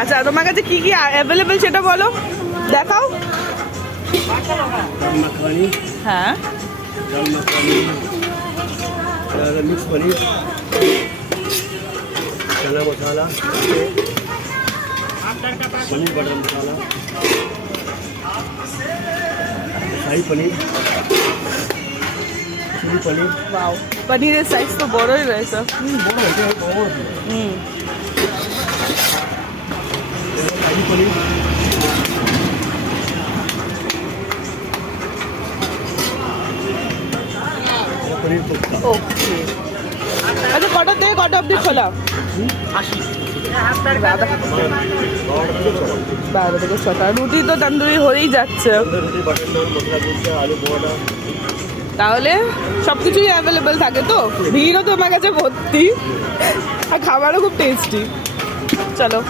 আচ্ছা তোমার কাছে কি কি অ্যাভেলেবেল সেটা বলো, দেখাও। मखानी, হ্যাঁ दाल मखानी, mix paneer, chana masala, paneer butter masala, shahi paneer, chilli paneer. Wow, पनीরের সাইজ তো বড়ই রয়েছে। शाही पनीर, पनीर कोफ्ता। ওকে, আচ্ছা কটা থেকে কটা অবধি খোলা? 12 থেকে 6টা। রুটি তো তন্দুরি হয়েই যাচ্ছে, रोटी बटर नान मसाला कुलचा आलू परोठा। তাহলে সবকিছুই অ্যাভেলেবেল থাকে তো? ভিড়ও তো আমার কাছে ভর্তি, আর খাবারও খুব টেস্টি। চলো।